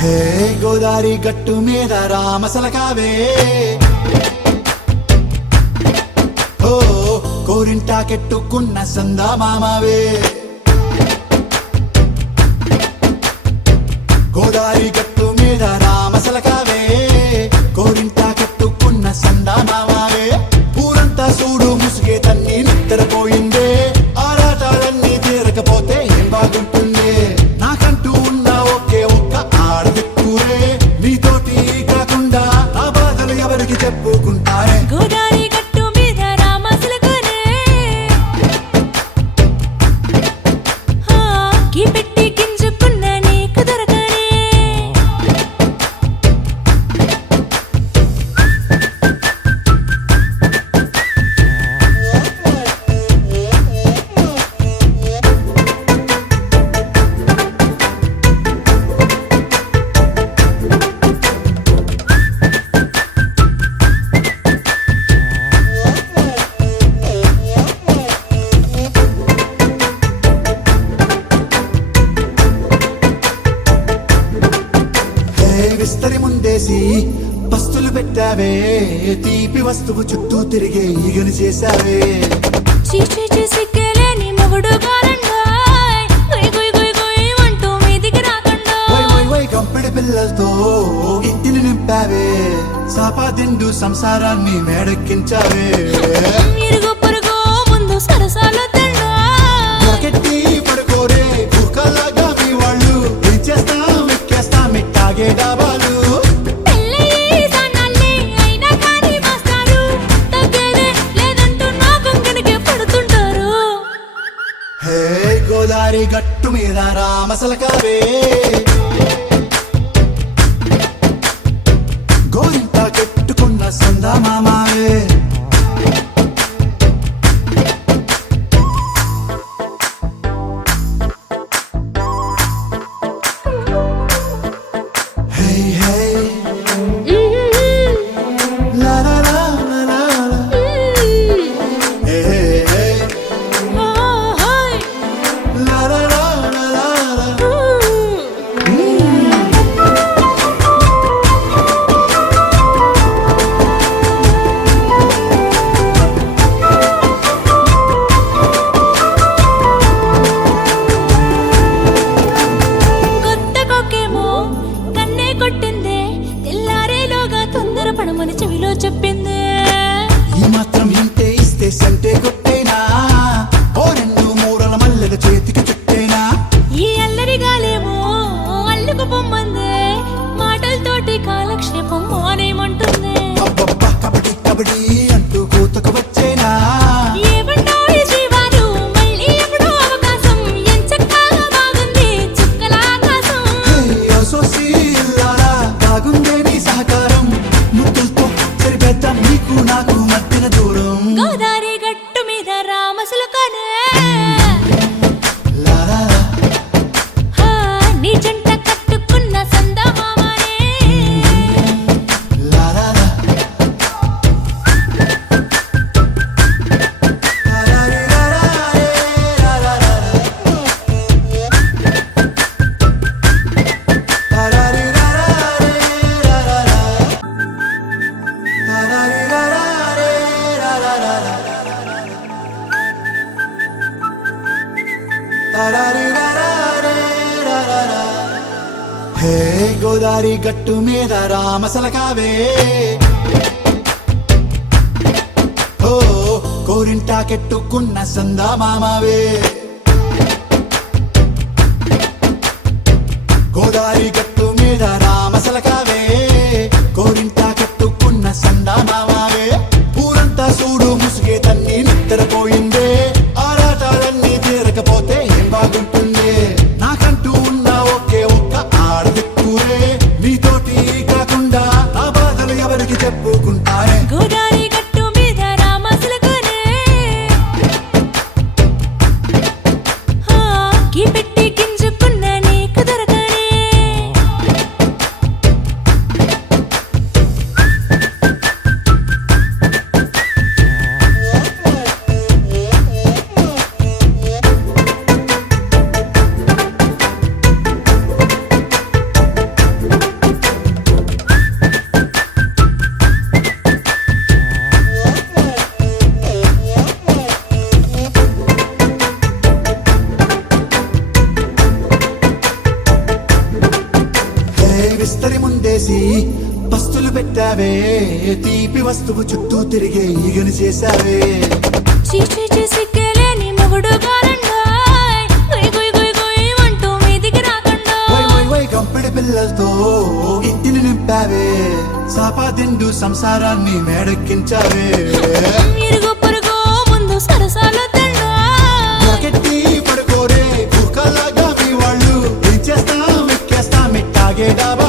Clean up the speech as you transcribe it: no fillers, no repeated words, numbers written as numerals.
హే గోదారి గట్టు మీద రామసలకావే ఓ కోరింటాకెట్టుకున్న సందా మామావే గోదారి గట్టు మీద రామసలకావే కోరింటాకెట్టుకున్న సందా మామావే ఊరంతా చూడు ముసుగే తన్ని నిద్రపోయిందే ఆరాటాలన్నీ తీరకపోతే ఏం బాగుంటుంది నాకంటూ ఉన్న ఒకే ఒక్క ఆడదిక్కురే నీతోటి కాకుండా నా బాధలు ఎవరికి చెప్పుకుంటారే గోదారి గట్టు మీద రామసలకానే కీ పెట్టి గింజుకున్న నీకు దొరకనే విస్తరి ముందేసి పస్తులు పెట్టావే తీపి వస్తువు చుట్టూ తిరిగే ఈగలు చేశావే చీచీ సిగ్గలేని మొగుడు కారండాయ్ గుయ్ గుయ్ గుయ్ గుయ్ అంటూ మీదికి రాకండాయ్ వై వై వై గంపెడి పిల్లలతో ఇంటిని నింపావే సాపాదిండు సంసారాన్ని మేడెక్కించావే ఇరుగు పొరుగు ముందు సరసాలు దొరకెట్టి పడుకోరే కుక్కలాగా మీ వాళ్ళు ఏం చేస్తాం ఎక్కేస్తాం ఎట్టాగే డాబాలు హే గోదారి గట్టు మీద రామసలకావే గోరింట కెట్టుకున్న సందా మామావే హే హే లా లా లా లా లా లా. హే హే హే లా లా లా లా లా లా. కొత్త కొక్కేమో కన్నే కొట్టిందే తెల్లారేలోగా తొందర పడమని చెవిలో చెప్పిందే ఈ మాత్రం ఇంటే ఇస్తే సంటే కొట్టేనా ఓ రెండు మూరల మల్లెల చేతికి చుట్టేనా ఈ అల్లరి గాలేమో అల్లుకు పొమ్మందే మాటలతోటి కాలక్షేపం మానేమంటుంది అబ్బబ్బ కబడ్డీ కబడ్డీ అంటూ కూతకు వచ్చేనా ఏమంటావు జీవాలు మళ్ళీ ఎప్పుడో అవకాశం ఎంచక్కా బాగుంది చుక్కల ఆకాశం హే అసోసి ఇల్లారా బాగుందే నీ సహకారం ముద్దులతో సరిపెద్దాం నీకు నాకు మధ్యన దూరం గోదారి గట్టు మీద రామసలకానే లా లా లా. నీ జంట కట్టుకున్న సందమామనే లా లా లా. లా లా లా లా లా లా లా లా. లా లా లా లా లా లా లా. లా లా లా లా లా లా లా లా. లా లా లా లా లా లా. హే గోదారి గట్టు మీద రామసలకావే ఓ కోరింటాకెట్టుకున్న సందా మామావే గోదారి గట్టు మీద రామసలకావే కోరింటాకెట్టుకున్న సందా మామావే ఊరంతా చూడు ముసుగే తన్ని నిద్రపోయిందే ఆరాటాలన్నీ తీరకపోతే ఏం బాగుంటుంది నాకంటూ ఉన్న ఒకే ఒక్క ఆడదిక్కురే నీతోటి కాకుండా నా బాధలు ఎవరికి చెప్పుకుంటారే గోదారి గట్టు మీద రామసలకానే కీ పెట్టి గింజుకున్న నీకు దొరకనే చేసి పస్తులు పెట్టావే తీపి వస్తువు చుట్టూ తిరిగే ఈగని చేశావే చీచీ సిగ్గలేని మొగుడు కారండాయ్ గుయ్ గుయ్ గుయ్ గుయ్ అంటూ మీదికి రాకుండా వై వై వై గంపెడి పిల్లలతో ఇంటిని నింపావే సాపాదిండు సంసారాన్ని మేడెక్కించావే ఇరుగు పొరుగు ముందు సరసాలు పడుకోరే కుక్కలాగా మీ వాళ్ళు ఏం చేస్తాం ఎక్కేస్తాం ఇట్టాగే డాబా